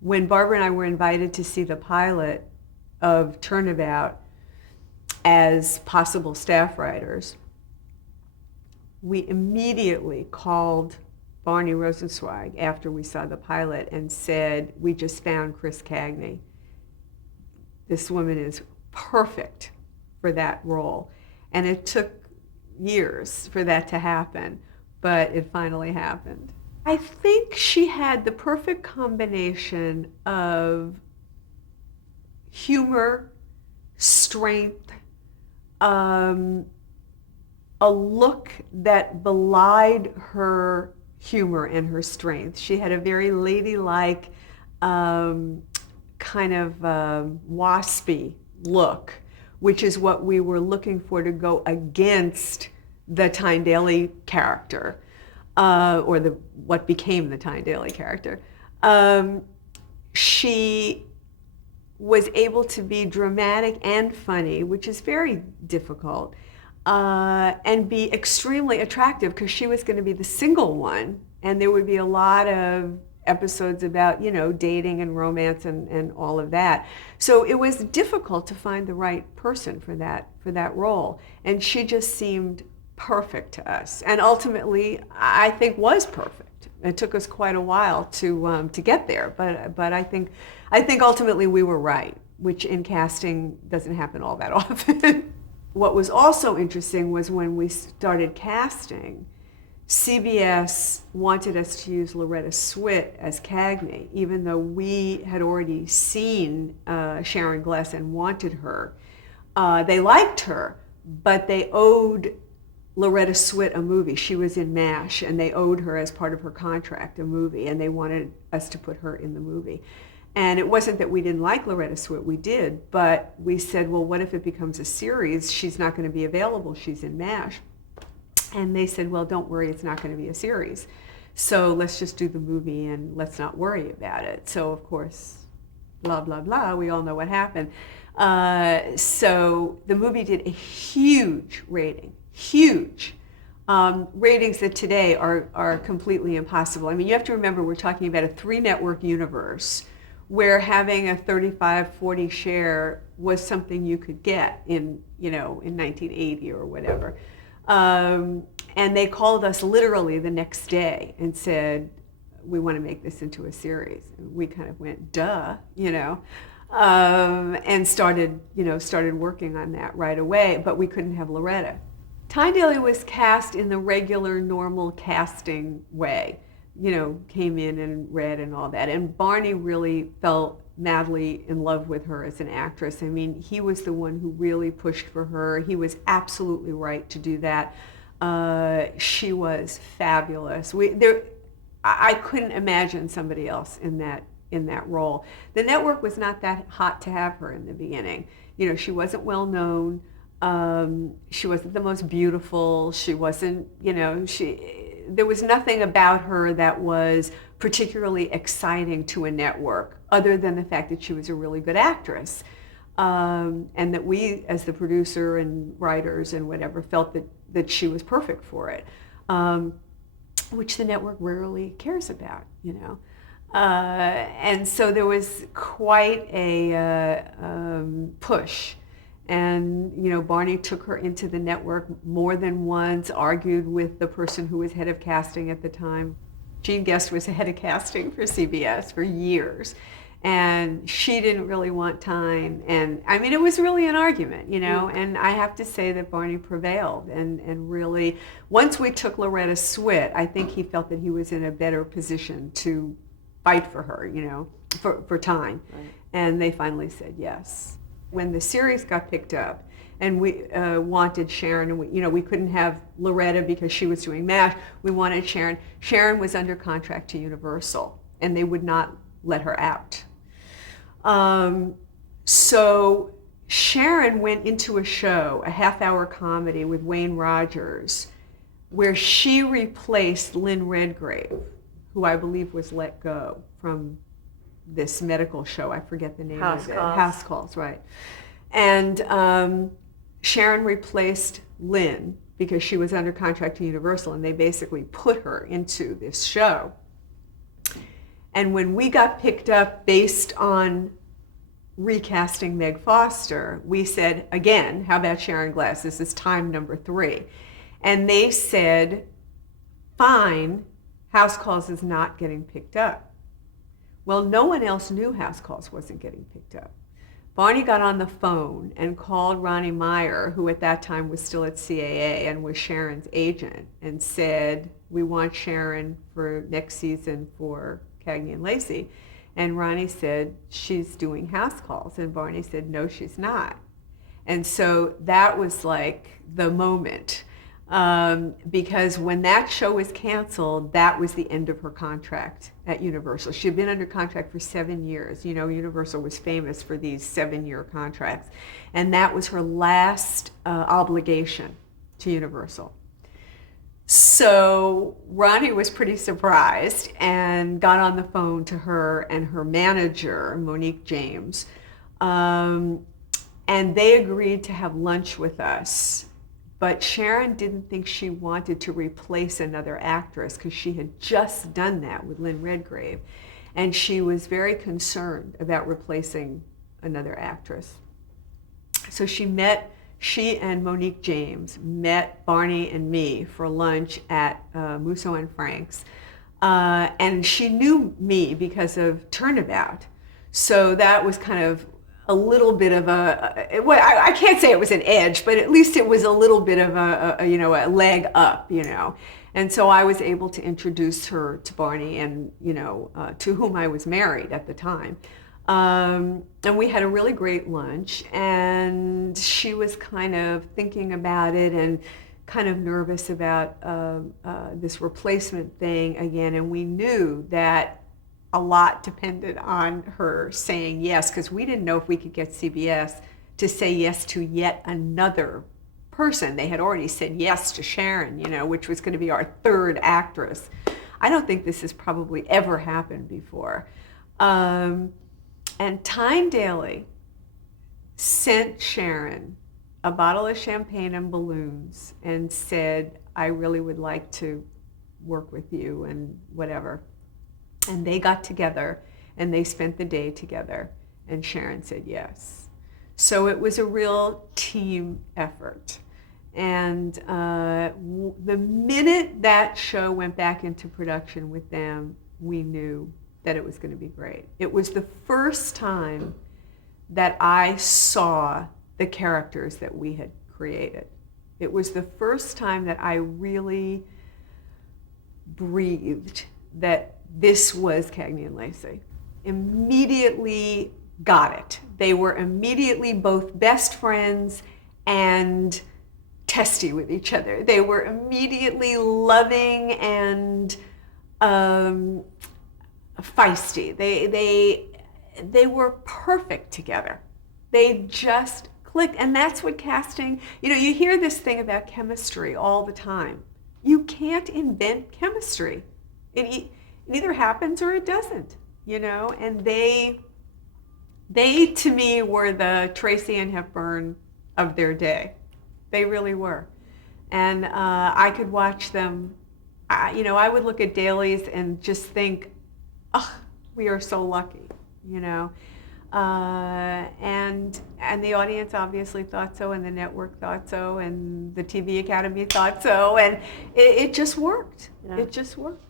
When Barbara and I were invited to see the pilot of Turnabout as possible staff writers, we immediately called Barney Rosenzweig after we saw the pilot and said, we just found Chris Cagney. This woman is perfect for that role. And it took years for that to happen, but it finally happened. I think she had the perfect combination of humor, strength, a look that belied her humor and her strength. She had a very ladylike, kind of waspy look, which is what we were looking for to go against the Tyne Daly character, or what became the Tyne Daly character. She was able to be dramatic and funny, which is very difficult, and be extremely attractive because she was going to be the single one, and there would be a lot of episodes about, dating and romance and all of that. So it was difficult to find the right person for that role, and she just seemed perfect to us, and ultimately I think was perfect. It took us quite a while to get there, but I think ultimately we were right, which in casting doesn't happen all that often. What was also interesting was when we started casting, CBS wanted us to use Loretta Swit as Cagney, even though we had already seen Sharon Gless and wanted her. They liked her, but they owed Loretta Swit a movie. She was in MASH, and they owed her, as part of her contract, a movie, and they wanted us to put her in the movie. And it wasn't that we didn't like Loretta Swit, we did, but we said, well, what if it becomes a series? She's not going to be available, she's in MASH. And they said, well, don't worry, it's not going to be a series. So let's just do the movie and let's not worry about it. So of course, blah, blah, blah, we all know what happened. So the movie did a huge rating, huge. Ratings that today are completely impossible. I mean, you have to remember we're talking about a 3-network universe where having a 35-40 share was something you could get in 1980 or whatever. And they called us literally the next day and said, we want to make this into a series. And we kind of went, duh, and started working on that right away, but we couldn't have Loretta. Tyne Daly was cast in the regular, normal casting way. Came in and read and all that. And Barney really fell madly in love with her as an actress. I mean, he was the one who really pushed for her. He was absolutely right to do that. She was fabulous. I couldn't imagine somebody else in that role. The network was not that hot to have her in the beginning. She wasn't well known. She wasn't the most beautiful. She wasn't, there was nothing about her that was particularly exciting to a network, other than the fact that she was a really good actress. And that we, as the producer and writers and whatever, felt that she was perfect for it, which the network rarely cares about, And so there was quite a push. And, Barney took her into the network more than once, argued with the person who was head of casting at the time. Jean Guest was head of casting for CBS for years. And she didn't really want Tyne. And, I mean, it was really an argument, And I have to say that Barney prevailed. And really, once we took Loretta Swit, I think he felt that he was in a better position to fight for her, for Tyne. Right. And they finally said yes. When the series got picked up and we wanted Sharon, and we couldn't have Loretta because she was doing MASH, we wanted Sharon. Sharon was under contract to Universal, and they would not let her out. So Sharon went into a show, a half-hour comedy with Wayne Rogers, where she replaced Lynn Redgrave, who I believe was let go from this medical show. I forget the name of it. House Calls, right. And Sharon replaced Lynn because she was under contract to Universal, and they basically put her into this show. And when we got picked up based on recasting Meg Foster, we said, again, how about Sharon Gless? This is time number 3. And they said, fine, House Calls is not getting picked up. Well, no one else knew House Calls wasn't getting picked up. Barney got on the phone and called Ronnie Meyer, who at that time was still at CAA and was Sharon's agent, and said, we want Sharon for next season for Cagney and Lacey. And Ronnie said, she's doing House Calls. And Barney said, no, she's not. And so that was like the moment. Because when that show was canceled, that was the end of her contract at Universal. She had been under contract for 7 years. You know, Universal was famous for these 7-year contracts. And that was her last obligation to Universal. So Ronnie was pretty surprised and got on the phone to her and her manager, Monique James, and they agreed to have lunch with us. But Sharon didn't think she wanted to replace another actress because she had just done that with Lynn Redgrave. And she was very concerned about replacing another actress. So she and Monique James met Barney and me for lunch at Musso and Frank's. And she knew me because of Turnabout. So that was kind of a little bit of I can't say it was an edge, but at least it was a little bit of a leg up, you know. And so I was able to introduce her to Barney and, to whom I was married at the time. And we had a really great lunch, and she was kind of thinking about it and kind of nervous about this replacement thing again. And we knew that a lot depended on her saying yes, because we didn't know if we could get CBS to say yes to yet another person. They had already said yes to Sharon, which was going to be our 3rd actress. I don't think this has probably ever happened before. And Time Daily sent Sharon a bottle of champagne and balloons and said, I really would like to work with you and whatever. And they got together and they spent the day together, and Sharon said yes. So it was a real team effort. And the minute that show went back into production with them, we knew that it was going to be great. It was the first time that I saw the characters that we had created. It was the first time that I really breathed that this was Cagney and Lacey. Immediately got it. They were immediately both best friends and testy with each other. They were immediately loving and feisty. They were perfect together. They just clicked, and that's what casting, you hear this thing about chemistry all the time. You can't invent chemistry. It either happens or it doesn't, and they to me were the Tracy and Hepburn of their day. They really were. And I could watch them, I would look at dailies and just think, oh, we are so lucky, and the audience obviously thought so, and the network thought so, and the TV Academy thought so, and it just worked. Yeah. It just worked.